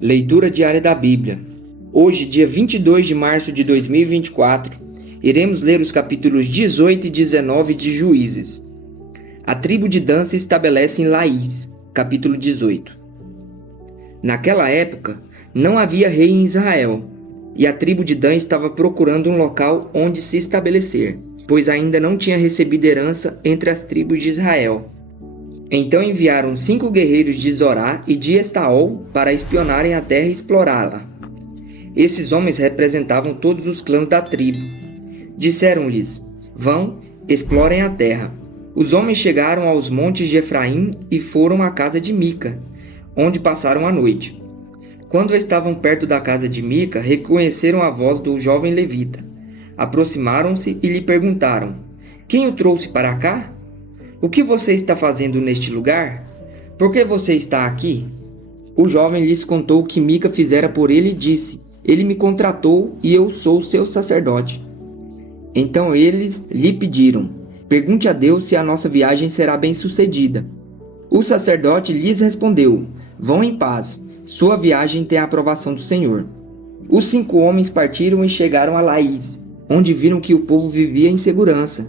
Leitura diária da Bíblia. Hoje, dia 22 de março de 2024, iremos ler os capítulos 18 e 19 de Juízes. A tribo de Dan se estabelece em Laís, capítulo 18. Naquela época, não havia rei em Israel, e a tribo de Dan estava procurando um local onde se estabelecer, pois ainda não tinha recebido herança entre as tribos de Israel. Então enviaram 5 guerreiros de Zorá e de Estaol para espionarem a terra e explorá-la. Esses homens representavam todos os clãs da tribo. Disseram-lhes: vão, explorem a terra. Os homens chegaram aos montes de Efraim e foram à casa de Mica, onde passaram a noite. Quando estavam perto da casa de Mica, reconheceram a voz do jovem levita. Aproximaram-se e lhe perguntaram: quem o trouxe para cá? O que você está fazendo neste lugar? Por que você está aqui? O jovem lhes contou o que Mica fizera por ele e disse: ele me contratou e eu sou seu sacerdote. Então eles lhe pediram: pergunte a Deus se a nossa viagem será bem-sucedida. O sacerdote lhes respondeu: vão em paz, sua viagem tem a aprovação do Senhor. Os 5 homens partiram e chegaram a Laís, onde viram que o povo vivia em segurança,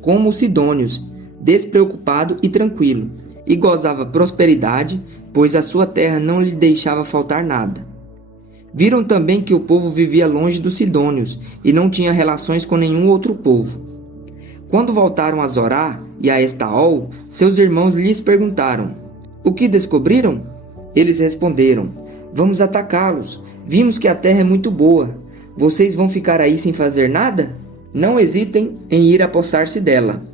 como os sidônios, despreocupado e tranquilo, e gozava prosperidade, pois a sua terra não lhe deixava faltar nada. Viram também que o povo vivia longe dos sidônios e não tinha relações com nenhum outro povo. Quando voltaram a Zorá e a Estaol, seus irmãos lhes perguntaram: o que descobriram? Eles responderam: vamos atacá-los. Vimos que a terra é muito boa. Vocês vão ficar aí sem fazer nada? Não hesitem em ir apossar-se dela.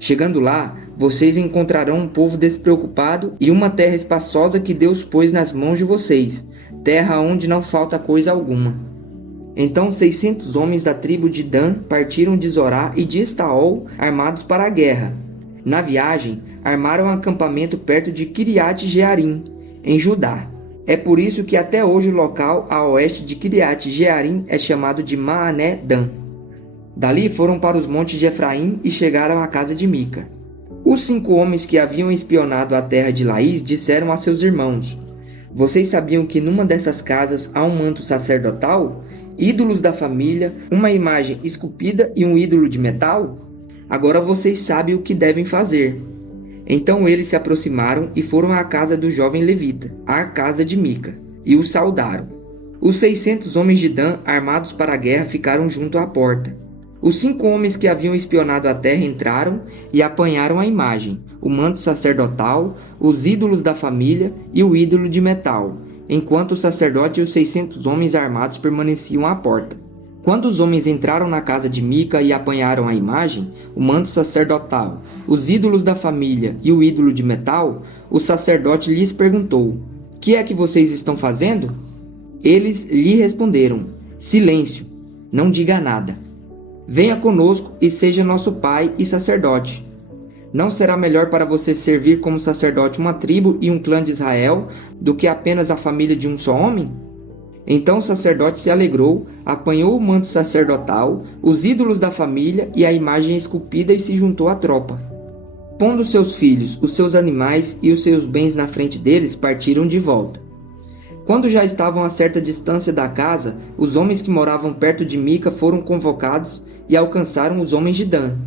Chegando lá, vocês encontrarão um povo despreocupado e uma terra espaçosa que Deus pôs nas mãos de vocês, terra onde não falta coisa alguma. Então 600 homens da tribo de Dan partiram de Zorá e de Estaol armados para a guerra. Na viagem, armaram um acampamento perto de Kiriat Jearim, em Judá. É por isso que até hoje o local a oeste de Kiriat Jearim é chamado de Maané Dan. Dali foram para os montes de Efraim e chegaram à casa de Mica. Os 5 homens que haviam espionado a terra de Laís disseram a seus irmãos: vocês sabiam que numa dessas casas há um manto sacerdotal, ídolos da família, uma imagem esculpida e um ídolo de metal? Agora vocês sabem o que devem fazer. Então eles se aproximaram e foram à casa do jovem levita, à casa de Mica, e o saudaram. Os 600 homens de Dan, armados para a guerra, ficaram junto à porta. Os 5 homens que haviam espionado a terra entraram e apanharam a imagem, o manto sacerdotal, os ídolos da família e o ídolo de metal, enquanto o sacerdote e os 600 homens armados permaneciam à porta. Quando os homens entraram na casa de Mica e apanharam a imagem, o manto sacerdotal, os ídolos da família e o ídolo de metal, o sacerdote lhes perguntou: que é que vocês estão fazendo? Eles lhe responderam: silêncio, não diga nada. Venha conosco e seja nosso pai e sacerdote. Não será melhor para você servir como sacerdote uma tribo e um clã de Israel do que apenas a família de um só homem? Então o sacerdote se alegrou, apanhou o manto sacerdotal, os ídolos da família e a imagem esculpida e se juntou à tropa. Pondo seus filhos, os seus animais e os seus bens na frente deles, partiram de volta. Quando já estavam a certa distância da casa, os homens que moravam perto de Mica foram convocados e alcançaram os homens de Dan.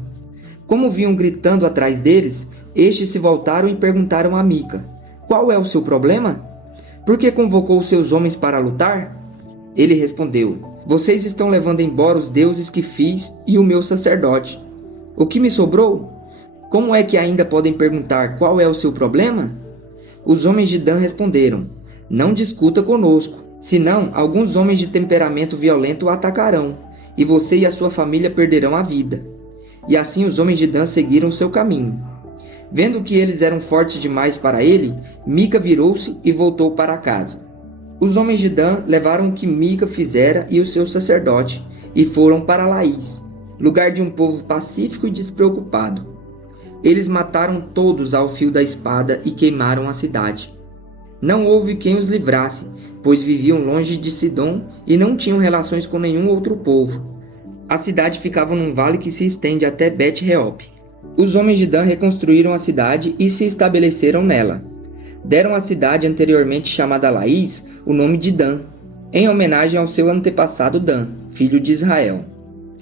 Como vinham gritando atrás deles, estes se voltaram e perguntaram a Mica: qual é o seu problema? Por que convocou seus homens para lutar? Ele respondeu: vocês estão levando embora os deuses que fiz e o meu sacerdote. O que me sobrou? Como é que ainda podem perguntar qual é o seu problema? Os homens de Dan responderam: não discuta conosco, senão alguns homens de temperamento violento o atacarão, e você e a sua família perderão a vida. E assim os homens de Dan seguiram seu caminho. Vendo que eles eram fortes demais para ele, Mica virou-se e voltou para casa. Os homens de Dan levaram o que Mica fizera e o seu sacerdote, e foram para Laís, lugar de um povo pacífico e despreocupado. Eles mataram todos ao fio da espada e queimaram a cidade. Não houve quem os livrasse, pois viviam longe de Sidom e não tinham relações com nenhum outro povo. A cidade ficava num vale que se estende até Bet-Reop. Os homens de Dan reconstruíram a cidade e se estabeleceram nela. Deram à cidade anteriormente chamada Laís o nome de Dan, em homenagem ao seu antepassado Dan, filho de Israel.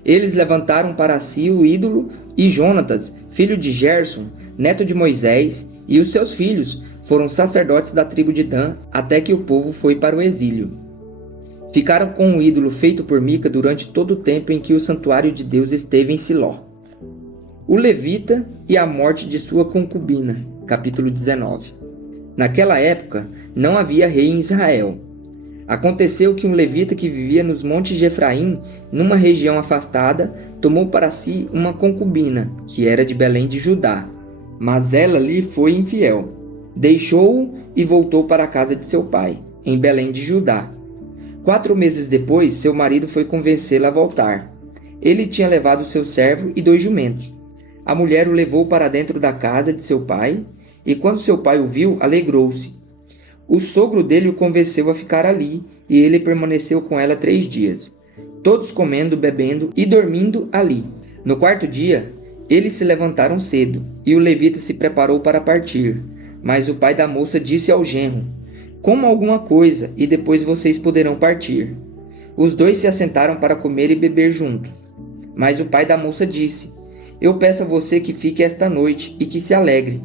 Eles levantaram para si o ídolo e Jonatas, filho de Gerson, neto de Moisés, e os seus filhos foram sacerdotes da tribo de Dan até que o povo foi para o exílio. Ficaram com o ídolo feito por Mica durante todo o tempo em que o santuário de Deus esteve em Siló. O levita e a morte de sua concubina, capítulo 19. Naquela época, não havia rei em Israel. Aconteceu que um levita que vivia nos montes de Efraim, numa região afastada, tomou para si uma concubina, que era de Belém de Judá. Mas ela lhe foi infiel. Deixou-o e voltou para a casa de seu pai, em Belém de Judá. 4 meses depois, seu marido foi convencê-la a voltar. Ele tinha levado seu servo e 2 jumentos. A mulher o levou para dentro da casa de seu pai, e quando seu pai o viu, alegrou-se. O sogro dele o convenceu a ficar ali, e ele permaneceu com ela 3 dias, todos comendo, bebendo e dormindo ali. No 4º dia, eles se levantaram cedo, e o levita se preparou para partir. Mas o pai da moça disse ao genro: "Coma alguma coisa, e depois vocês poderão partir." Os 2 se assentaram para comer e beber juntos. Mas o pai da moça disse: "Eu peço a você que fique esta noite e que se alegre."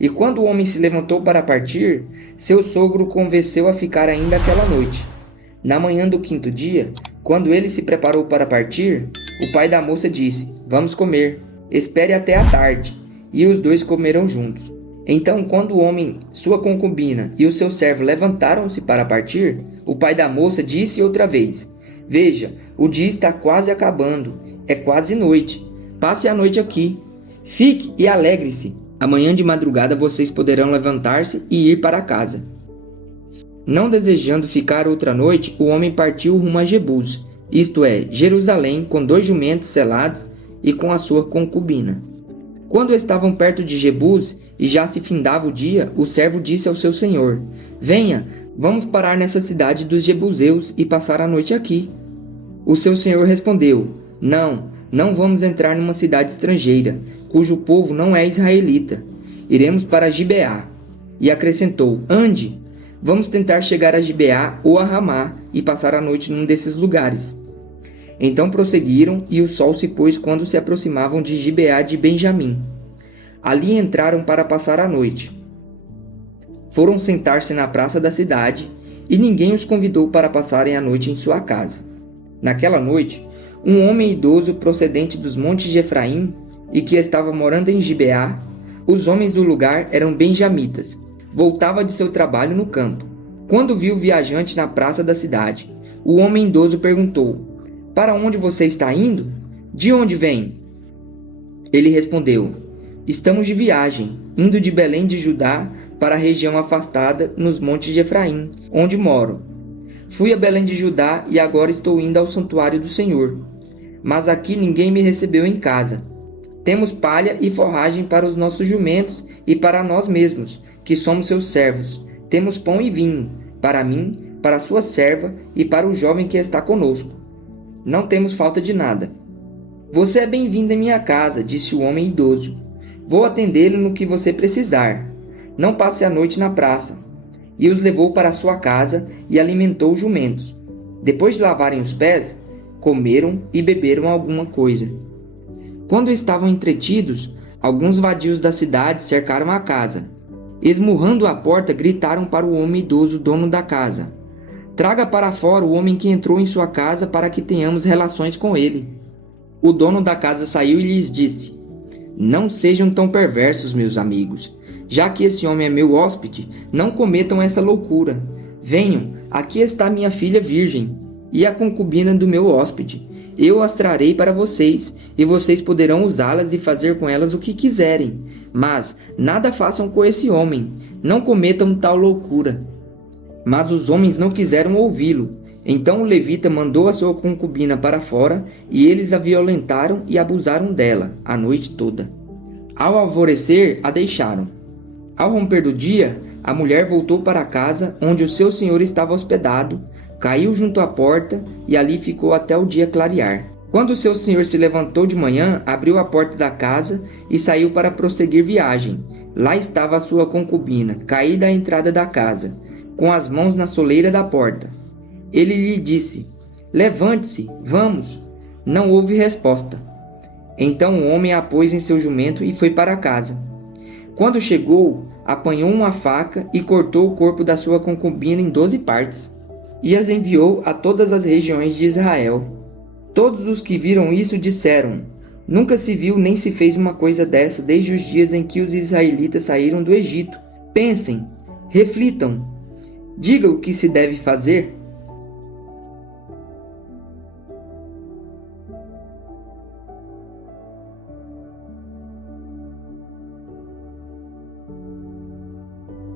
E quando o homem se levantou para partir, seu sogro o convenceu a ficar ainda aquela noite. Na manhã do 5º dia, quando ele se preparou para partir, o pai da moça disse: "Vamos comer, espere até a tarde." E os 2 comeram juntos. Então, quando o homem, sua concubina e o seu servo levantaram-se para partir, o pai da moça disse outra vez: "Veja, o dia está quase acabando, é quase noite. Passe a noite aqui. Fique e alegre-se. Amanhã de madrugada vocês poderão levantar-se e ir para casa." Não desejando ficar outra noite, o homem partiu rumo a Jebus, isto é, Jerusalém, com 2 jumentos selados e com a sua concubina. Quando estavam perto de Jebus e já se findava o dia, o servo disse ao seu senhor: "Venha, vamos parar nessa cidade dos jebuseus e passar a noite aqui." O seu senhor respondeu: Não vamos entrar numa cidade estrangeira, cujo povo não é israelita. Iremos para Gibeá." E acrescentou: "Ande, vamos tentar chegar a Gibeá ou a Ramá e passar a noite num desses lugares." Então prosseguiram, e o sol se pôs quando se aproximavam de Gibeá de Benjamim. Ali entraram para passar a noite. Foram sentar-se na praça da cidade, e ninguém os convidou para passarem a noite em sua casa. Naquela noite, um homem idoso procedente dos montes de Efraim, e que estava morando em Gibeá, os homens do lugar eram benjamitas, voltava de seu trabalho no campo. Quando viu o viajante na praça da cidade, o homem idoso perguntou: "Para onde você está indo? De onde vem?" Ele respondeu: "Estamos de viagem, indo de Belém de Judá para a região afastada nos montes de Efraim, onde moro. Fui a Belém de Judá e agora estou indo ao santuário do Senhor. Mas aqui ninguém me recebeu em casa. Temos palha e forragem para os nossos jumentos e para nós mesmos, que somos seus servos. Temos pão e vinho, para mim, para a sua serva e para o jovem que está conosco. Não temos falta de nada." "Você é bem-vindo em minha casa", disse o homem idoso. "Vou atendê-lo no que você precisar. Não passe a noite na praça." E os levou para sua casa e alimentou os jumentos. Depois de lavarem os pés, comeram e beberam alguma coisa. Quando estavam entretidos, alguns vadios da cidade cercaram a casa. Esmurrando a porta, gritaram para o homem idoso, dono da casa: "Traga para fora o homem que entrou em sua casa para que tenhamos relações com ele." O dono da casa saiu e lhes disse: "Não sejam tão perversos, meus amigos. Já que esse homem é meu hóspede, não cometam essa loucura. Venham, aqui está minha filha virgem e a concubina do meu hóspede. Eu as trarei para vocês, e vocês poderão usá-las e fazer com elas o que quiserem. Mas nada façam com esse homem, não cometam tal loucura." Mas os homens não quiseram ouvi-lo. Então o levita mandou a sua concubina para fora, e eles a violentaram e abusaram dela a noite toda. Ao alvorecer, a deixaram. Ao romper do dia, a mulher voltou para a casa onde o seu senhor estava hospedado, caiu junto à porta e ali ficou até o dia clarear. Quando seu senhor se levantou de manhã, abriu a porta da casa e saiu para prosseguir viagem. Lá estava a sua concubina, caída à entrada da casa, com as mãos na soleira da porta. Ele lhe disse: Levante-se, vamos. Não houve resposta. Então o homem a pôs em seu jumento e foi para casa. Quando chegou, apanhou uma faca e cortou o corpo da sua concubina em 12 partes, e as enviou a todas as regiões de Israel. Todos os que viram isso disseram: Nunca se viu nem se fez uma coisa dessa desde os dias em que os israelitas saíram do Egito. Pensem, reflitam, digam o que se deve fazer.